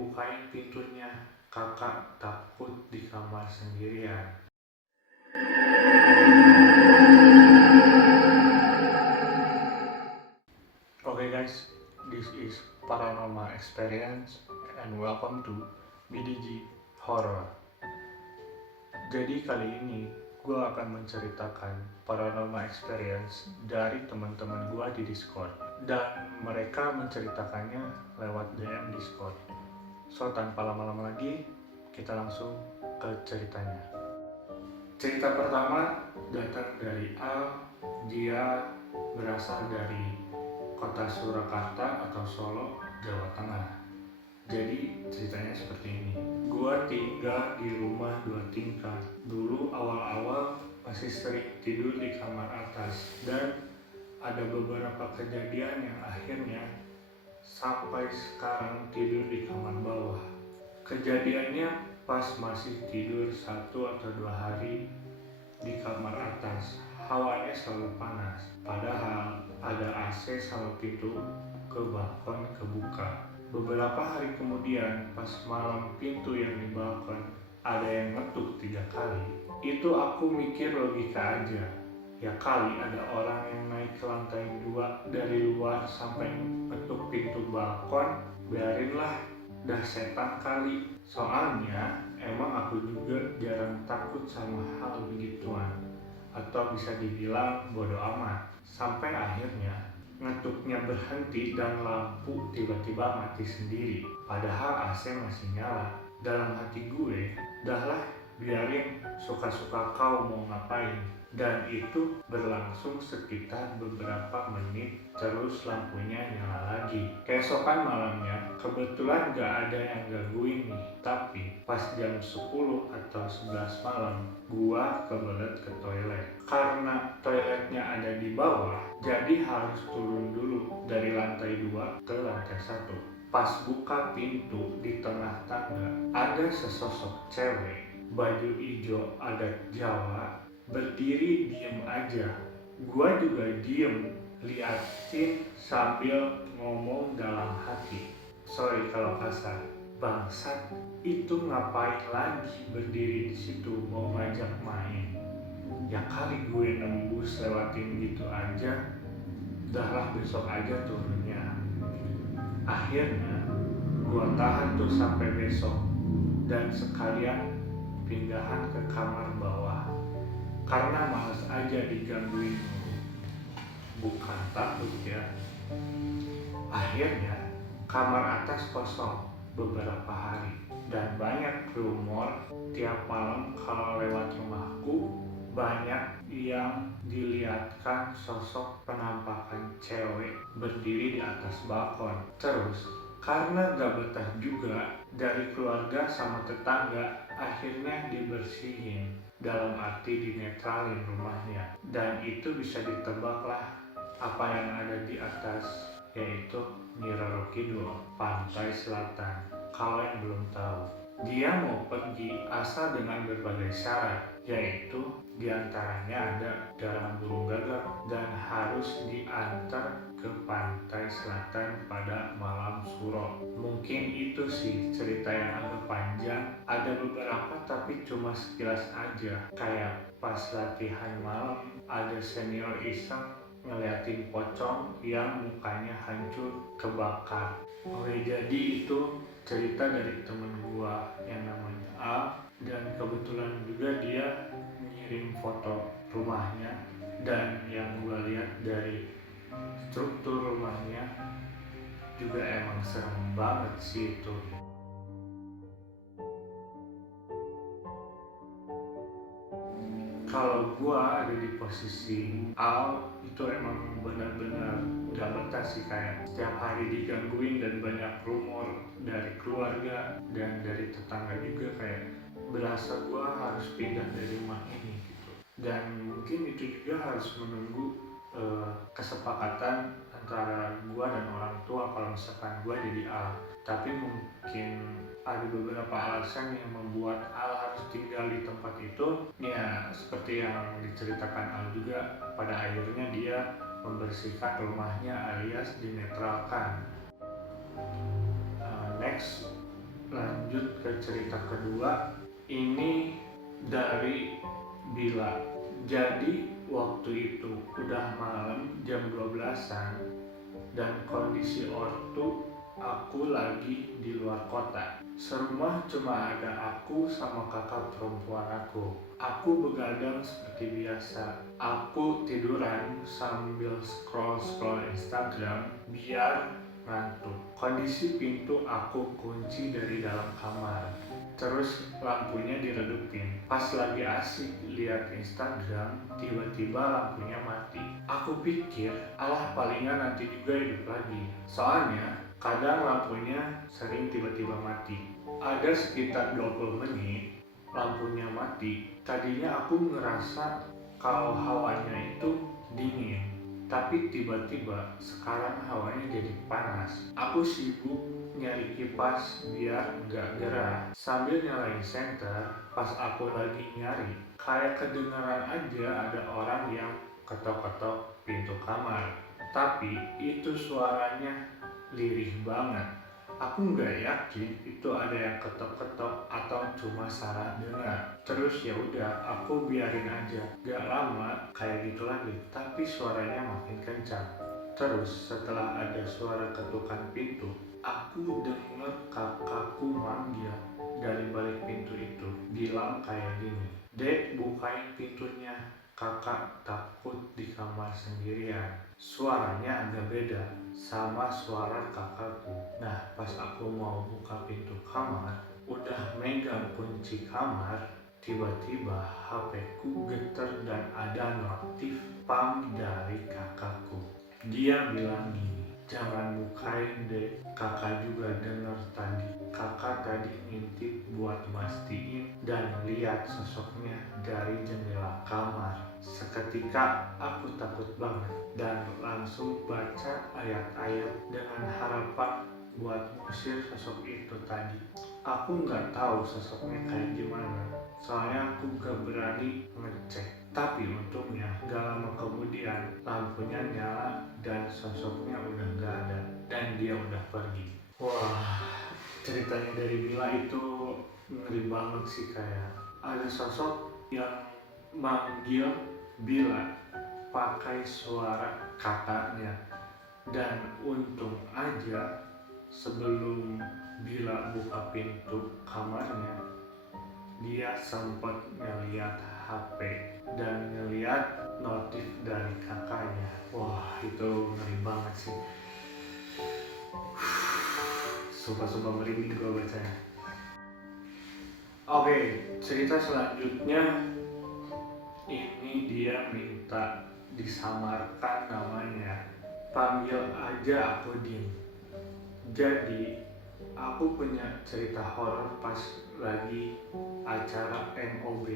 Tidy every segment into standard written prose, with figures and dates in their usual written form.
dibukain pintunya. Kakak takut di kamar sendirian. Okay guys, this is Paranormal Experience and welcome to BDG Horror. Jadi kali ini gue akan menceritakan paranormal experience dari teman-teman gue di Discord, dan mereka menceritakannya lewat DM Discord. So tanpa lama-lama lagi, kita langsung ke ceritanya. Cerita pertama datang dari Al. Dia berasal dari kota Surakarta atau Solo, Jawa Tengah. Jadi ceritanya seperti ini. Gua tinggal di rumah 2 tingkat. Dulu awal-awal masih sering tidur di kamar atas, dan ada beberapa kejadian yang akhirnya sampai sekarang tidur di kamar bawah. Kejadiannya pas masih tidur 1 atau 2 hari di kamar atas, hawanya selalu panas. Padahal ada AC sama pintu ke balkon kebuka. Beberapa hari kemudian, pas malam pintu yang di balkon ada yang ngetuk 3 kali. Itu aku mikir logika aja. Ya kali ada orang yang naik ke lantai 2 dari luar sampai ngetuk pintu balkon. Biarinlah, dah setan kali. Soalnya emang aku juga jarang takut sama hal begituan, atau bisa dibilang bodo amat. Sampai akhirnya ngetuknya berhenti dan lampu tiba-tiba mati sendiri, padahal AC masih nyala. Dalam hati gue, dahlah biarin, suka-suka kau mau ngapain. Dan itu berlangsung sekitar beberapa menit, terus lampunya nyala lagi. Keesokan malamnya, kebetulan gak ada yang gangguin nih, tapi pas jam 10 atau 11 malam, gua kebelet ke toilet. Karena toiletnya ada di bawah, jadi harus turun dulu dari lantai 2 ke lantai 1. Pas buka pintu, di tengah tangga ada sesosok cewek baju hijau adat Jawa berdiri diem aja. Gua juga diem liatin sambil ngomong dalam hati, sorry kalau kasar, bangsat itu ngapain lagi berdiri di situ, mau ngajak main? Ya kali gue nembus lewatin gitu aja, dahlah besok aja turunnya. Akhirnya gua tahan tuh sampai besok, dan sekalian pindahan ke kamar bawah karena males aja digangguin. Bukan takut ya. Akhirnya kamar atas kosong beberapa hari, dan banyak rumor tiap malam kalau lewat rumahku banyak yang dilihatkan sosok penampakan cewek berdiri di atas balkon. Terus karena gak betah juga, dari keluarga sama tetangga akhirnya dibersihin, dalam arti dinetralin rumahnya. Dan itu bisa ditebak lah apa yang ada di atas, yaitu Nyi Roro Kidul, pantai selatan. Kalau yang belum tahu, dia mau pergi asal dengan berbagai syarat, yaitu diantaranya ada darah burung gagak dan harus diantar ke pantai selatan pada malam suro. Mungkin itu sih cerita yang agak panjang. Ada beberapa tapi cuma sekilas aja. Kayak pas latihan malam ada senior iseng ngeliatin pocong yang mukanya hancur kebakar. Oke, jadi itu cerita dari temen gua yang namanya A, dan kebetulan juga dia ngirim foto rumahnya, dan yang gua lihat dari struktur rumahnya juga emang serem banget sih itu. Kalau gua ada di posisi Al, itu emang benar-benar gak betah sih, kayak setiap hari digangguin, dan banyak rumor dari keluarga dan dari tetangga juga kayak berasa gua harus pindah dari rumah ini gitu. Dan mungkin itu juga harus menunggu kesepakatan antara gua dan orang tua kalau misalkan gua jadi Al. Tapi mungkin ada beberapa alasan yang membuat Al harus tinggal di tempat itu. Ya seperti yang diceritakan Al juga, pada akhirnya dia membersihkan rumahnya alias dinetralkan. Next, lanjut ke cerita kedua. Ini dari Bila. Jadi waktu itu udah malam jam 12-an dan kondisi ortu aku lagi di luar kota. Serumah cuma ada aku sama kakak perempuan aku. Aku begadang seperti biasa. Aku tiduran sambil scroll Instagram biar ngantuk. Kondisi pintu aku kunci dari dalam kamar. Terus lampunya diredupin. Pas lagi asik lihat Instagram, tiba-tiba lampunya mati. Aku pikir, alah palingan nanti juga hidup lagi. Soalnya kadang lampunya sering tiba-tiba mati. Ada sekitar 20 menit lampunya mati. Tadinya aku ngerasa kalau hawanya itu dingin, tapi tiba-tiba sekarang hawanya jadi panas. Aku sibuk nyari kipas biar nggak gerah. Sambil nyalain senter, pas aku lagi nyari, kayak kedengeran aja ada orang yang ketok-ketok pintu kamar. Tapi itu suaranya lirih banget. Aku nggak yakin itu ada yang ketok-ketok atau cuma salah dengar. Terus ya udah, aku biarin aja. Gak lama kayak gitu lagi, tapi suaranya makin kencang. Terus setelah ada suara ketukan pintu, aku denger kakakku manggil dari balik pintu itu, bilang kayak gini, "Dek, bukain pintunya, kakak takut di kamar sendirian." Suaranya agak beda sama suara kakakku. Nah, pas aku mau buka pintu kamar, udah megang kunci kamar, tiba-tiba HP-ku getar dan ada notif spam dari kakakku. Dia bilang gini, "Jangan bukain deh, kakak juga denger tadi. Kakak tadi ngintip buat mastiin dan lihat sosoknya dari jendela kamar." Seketika aku takut banget dan langsung baca ayat-ayat dengan harapan buat ngusir sosok itu tadi. Aku nggak tahu sosoknya kayak gimana, soalnya aku gak berani ngecek. Tapi untungnya gak lama kemudian lampunya nyala dan sosoknya udah gak ada dan dia udah pergi. Wah, ceritanya dari Bila itu ngeri banget sih, kayak ada sosok yang manggil Bila pakai suara kakaknya. Dan untung aja sebelum Bila buka pintu kamarnya, dia sempat ngeliat HP dan ngeliat notif dari kakaknya. Wah, itu ngeri banget sih. Sumpah-sumpah merinding gue bacanya. Oke, cerita selanjutnya ini dia minta disamarkan namanya. Panggil aja aku Din. Jadi, aku punya cerita horor pas lagi acara MOB,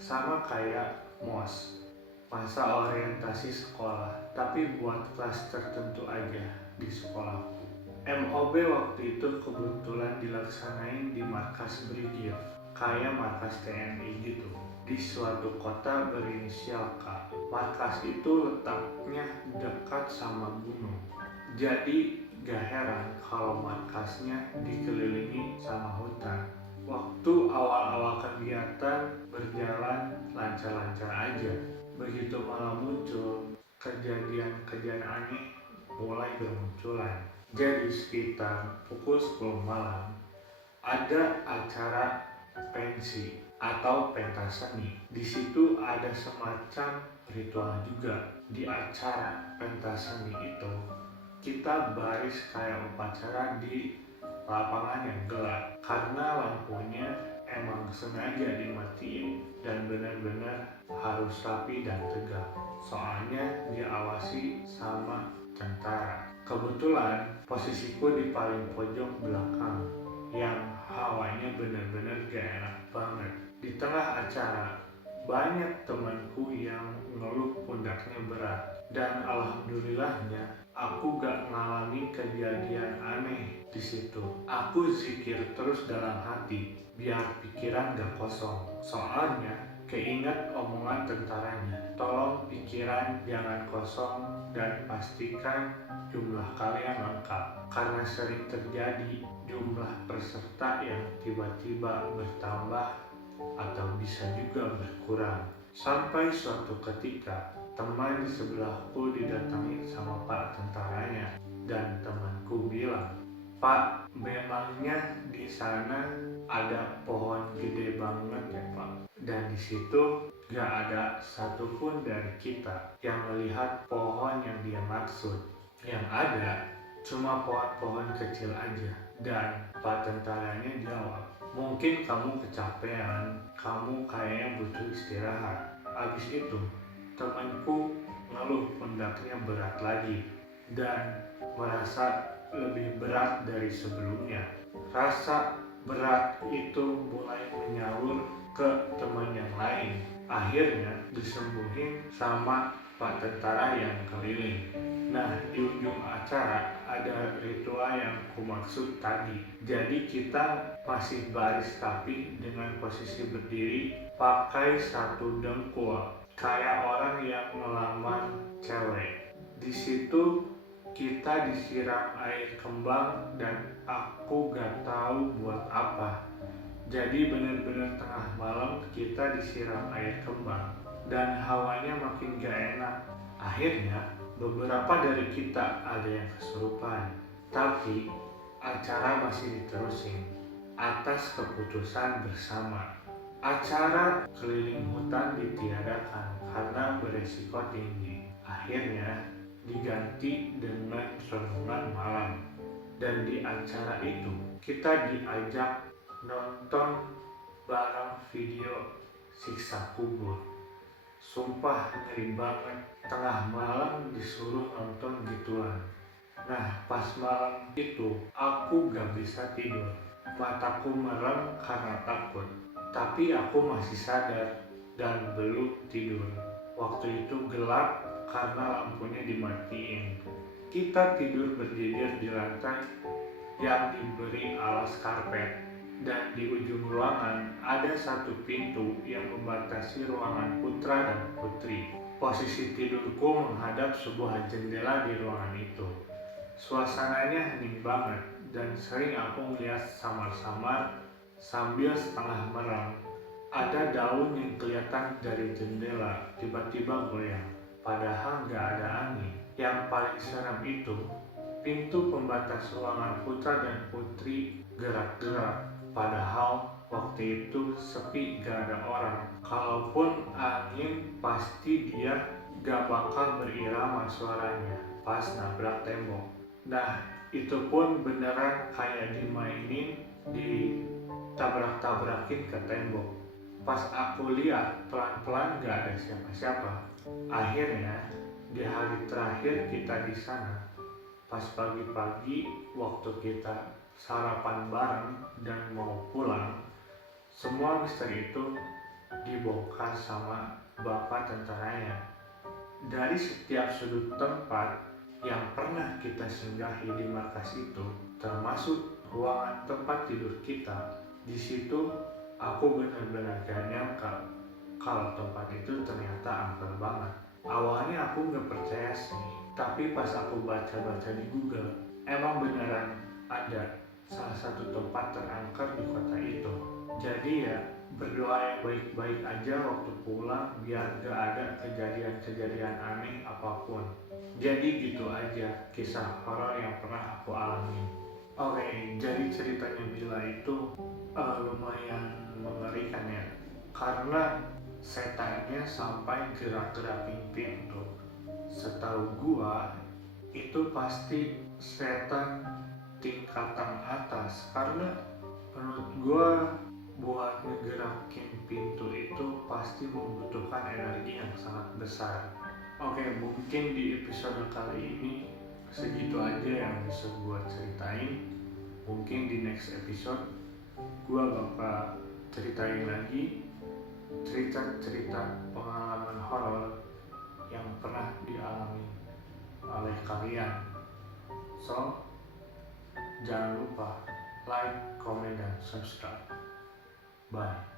sama kayak MOS, masa orientasi sekolah, tapi buat kelas tertentu aja di sekolahku. MOB waktu itu kebetulan dilaksanain di markas Brigif, kayak markas TNI gitu, di suatu kota berinisial K. Markas itu letaknya dekat sama gunung. Jadi gak heran kalau markasnya dikelilingi sama hutan. Waktu awal-awal kegiatan berjalan lancar-lancar aja. Begitu malam muncul, kejadian-kejadian aneh mulai bermunculan. Jadi sekitar pukul 10 malam, ada acara pensi atau pentas seni. Di situ ada semacam ritual juga. Di acara pentas seni itu, kita baris kayak upacara di lapangan yang gelap karena lampunya emang sengaja dimatiin dan benar-benar harus rapi dan tegak. Soalnya diawasi sama tentara. Kebetulan posisiku di paling pojok belakang yang hawanya benar-benar gak enak banget. Di tengah acara, banyak temanku yang ngeluh pundaknya berat, dan alhamdulillahnya aku gak ngalamin kejadian aneh di situ. Aku zikir terus dalam hati biar pikiran gak kosong. Soalnya Keinget omongan tentaranya, tolong pikiran jangan kosong dan pastikan jumlah kalian lengkap. Karena sering terjadi jumlah peserta yang tiba-tiba bertambah atau bisa juga berkurang. Sampai suatu ketika teman di sebelahku didatangi sama Pak tentaranya dan temanku bilang, "Pak, memangnya di sana ada pohon gede banget ya Pak? Dan di situ gak ada satupun dari kita yang melihat pohon yang dia maksud. Yang ada cuma pohon-pohon kecil aja." Dan Pak tentaranya jawab, "Mungkin kamu kecapean, kamu kayaknya butuh istirahat." Abis itu temanku ngeluh pundaknya berat lagi dan merasa lebih berat dari sebelumnya. Rasa berat itu mulai menyaur ke teman yang lain. Akhirnya disembuhin sama Pak tentara yang keliling. Nah, di ujung acara ada ritual yang kumaksud tadi. Jadi kita masih baris rapi dengan posisi berdiri pakai satu dengkul kayak orang yang melamar cewek. Di situ kita disiram air kembang dan aku gak tahu buat apa. Jadi bener-bener tengah malam kita disiram air kembang dan hawanya makin gak enak. Akhirnya beberapa dari kita ada yang kesurupan. Tapi acara masih diterusin atas keputusan bersama. Acara keliling hutan ditiadakan karena beresiko tinggi. Akhirnya diganti dengan renungan malam. Dan di acara itu kita diajak nonton bareng video siksa kubur. Sumpah ngeri banget, tengah malam disuruh nonton gituan. Nah, pas malam itu aku gak bisa tidur. Mataku merem karena takut. Tapi aku masih sadar dan belum tidur. Waktu itu gelap karena lampunya dimatiin. Kita tidur berjejer di lantai yang diberi alas karpet. Dan di ujung ruangan ada satu pintu yang membatasi ruangan putra dan putri. Posisi tidurku menghadap sebuah jendela di ruangan itu. Suasananya hening banget dan sering aku melihat samar-samar sambil setengah merem. Ada daun yang kelihatan dari jendela tiba-tiba goyang, padahal gak ada angin. Yang paling seram itu, pintu pembatas ruangan putra dan putri gerak-gerak, padahal waktu itu sepi gak ada orang. Kalaupun angin pasti dia gak bakal berirama suaranya pas nabrak tembok. Nah, itu pun beneran kayak dimainin, ditabrak-tabrakin ke tembok. Pas aku lihat pelan-pelan gak ada siapa-siapa. Akhirnya di hari terakhir kita di sana, pas pagi-pagi waktu kita sarapan bareng dan mau pulang, semua misteri itu dibongkar sama bapak tentaranya. Dari setiap sudut tempat yang pernah kita singgahi di markas itu, termasuk ruangan tempat tidur kita, di situ aku benar-benar gak nyangka kalau tempat itu ternyata angker banget. Awalnya aku gak percaya sih, tapi pas aku baca-baca di Google, emang beneran ada salah satu tempat terangker di kota itu. Jadi ya, berdoa yang baik-baik aja waktu pulang biar gak ada kejadian-kejadian aneh apapun. Jadi gitu aja kisah horor yang pernah aku alami. Oke, jadi ceritanya Bila itu lumayan mengerikan ya, karena setannya sampai gerak-gerakin pintu. Setahu gua itu pasti setan tingkatan atas, karena menurut gua buat ngegerakin pintu itu pasti membutuhkan energi yang sangat besar. Oke, mungkin di episode kali ini segitu aja yang bisa gue ceritain. Mungkin di next episode gue bakal ceritain lagi cerita-cerita pengalaman horor yang pernah dialami oleh kalian. So, jangan lupa like, comment, dan subscribe. Bye.